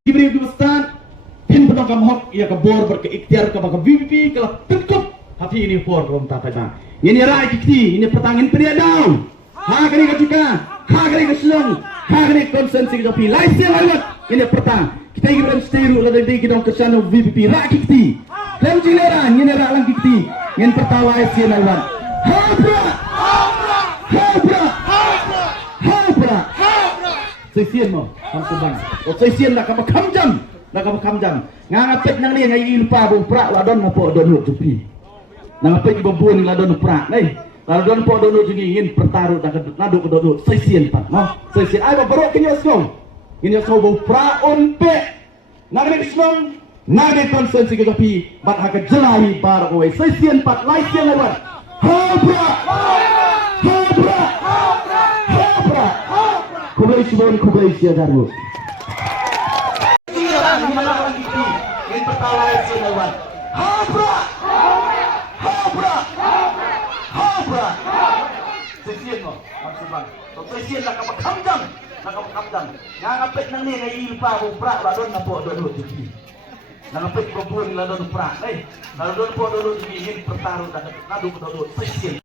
diberi kebestan pin pedang kamhok ia kabor berikhtiar kepada VVP kalau tentup hafi ini for rom tapena ini rai kiti ini petangin periadau ha kali ketika ha kali keselong ha kali konsensi jopi laisnya lewat ini petang kita ingin stiru ladai kita kesana VVP rai kiti lem jileran ini rai lang kiti yang pertawa esien lewat habra habra habra habra Sesian mo, hamsuban. O sesian nak apa kamjam, nak apa kamjam. Ngapet nang ni ngai ilpa bung prak ladon ngapo don lu tupi. Ngapet ibu buan ladon prak, nei. Ladon po don lu jingi ingin pertaruh dak nadu ke don sesian pat, no. Sesian ai berok kinyo skong. Kinyo so bung prak on pe. Nagre skong, nagre konsensi ke topi, bat hak jelahi bar oi sesian pat laisian lewat. Habra! Habra! Habra! Kubai Subon Kubai Siadarmu. Yang pertama Siawan. Habra, habra, habra. Sesian mo, maksudnya. So sesian nak apa kamjam, nak apa kamjam. Yang ngapet nang ni ngai ilpa bu prak ladon ngapo dulu tiki. Nang ngapet perempuan ladon prak, eh. Ladon po dulu tiki ingin pertaruh dan ngadu dulu sesian.